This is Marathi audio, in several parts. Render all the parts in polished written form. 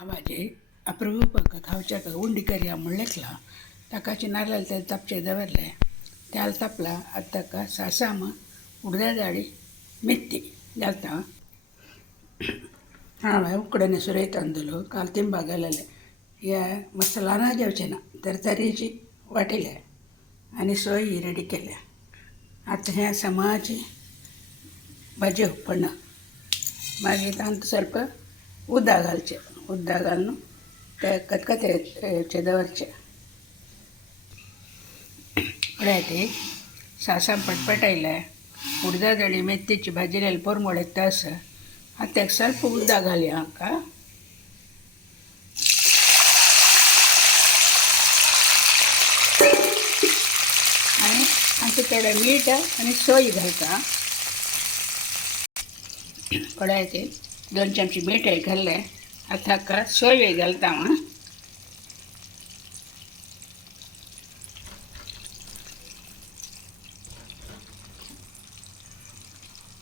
आवाजे अप्रूप खावच्या उंडी करया म्हणलेकला ताकाची नारळ तेल तापचे दवरले त्याला तापला आता ताका सासाम उडदा दाळी मेथी घालता हांवें उकडे सुरय तांदूळ काल तिंबा घालले या मसालाना जेवचे ना तरतरेची वाटिल्या आनी सोय रेडी केल्या आता हे समाची भाजी उकडणं मागीर तांत ಸ್ವಲ್ಪ उदक घालचें उदक घालून ते खतखत्याचे दवरचे फुडें सासां पटपटायले उडदा दाळी मेथीची भाजी लायली पोरमोळे तस आतां ताका ಸ್ವಲ್ಪ उदक घालया हाका आनी हाका थोडें मीठ आनी सोय घालता कढायचे 2 चमचे मीठ घातले आता हाका सोय घालता हांव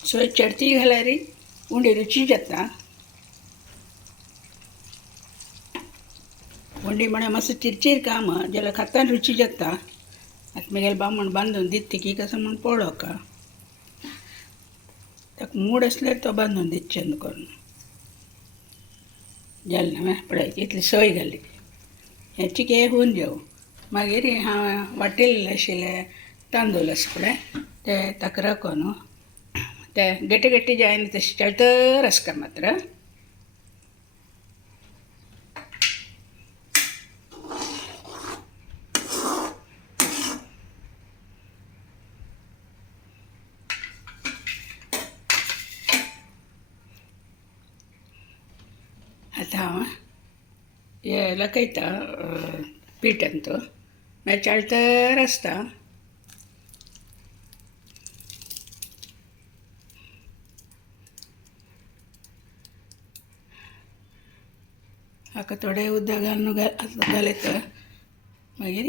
सोय चडती घाल्यार उंडी रुची जाता उंडी म्हळ्यार मातसो चिरचिर काम जाल्यार खाताना रुची जाता आतां म्हगेले बामण बांदून दिता की कसो म्हूण पळोवं का ताका मूड असल्यार तो बांदून दितचे न्हू करून जालें न्हू पळय इतली सोय घाली हें चिके होवन जेव मागीर हांव वाटिल्ले आशिल्ले तांदूळ आसा पळय ते ताका राखून ते गट्टी गट्टी जायना तशें चळतर आसता मात्र आतां हांव हे लकयता पिठान तो मागीर चळतर आसता हाका थोडें उदक घालून घालत मागीर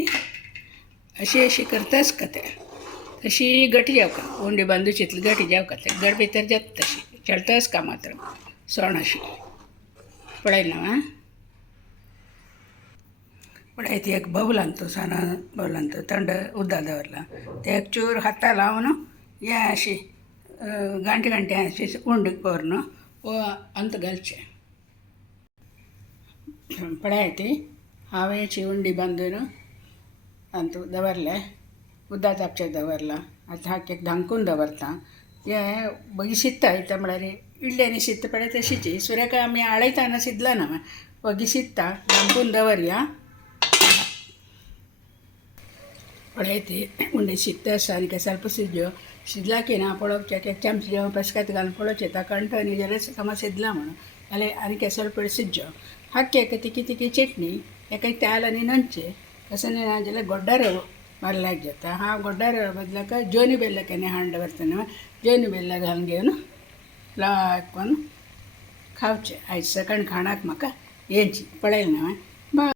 अशी करताच का ते तशी गटी जावका उंडी बांदूची इतली गटी जावका ते गड भितर जाता तशी चळताच का मात्र सोण अशी पळय न्हू पळय ती एक बावलान तो साना बावलान तो थंड उदक दवरला ते एक चूर हाता लावन हे अशी गांठी गांठी अशी उंडीक व्हरून अंत घालचें पळय ती हांवें हेची उंडी बांदून अंत दवरले उदक तापचे दवरला आतां हाका एक धांकून दवरता हे बगी शिजता येता म्हळ्यार इडल्यांनी शिजता पळय तशीची सुर्याक आमी आळयताना शिजला ना बगी शिजता धांकून दवरया पळय ती उंडी शिजता आसा आनी ಸ್ವಲ್ಪ शिजला की ना पळोवचें एक चमचे जेवण पसकात घालून पळोवचें ताका कंठनी जाल्यार समज शिजला म्हणून जाल्यार आनी ಸ್ವಲ್ಪ सिज्जो हाके तिकी तिकी चटणी एका त्याल आनी नुंचे तसं ना जाल्यार गोड्डार मारल्याक जाता हांव गोड्डार बदलाक जोनी बेल्ला केन्ना हाडून दवरतना जोनी बेल्ला घालून घेवन लायकून खावचें आयज सकाळ खाणाक म्हाका येची पळयलें न्हू बाय.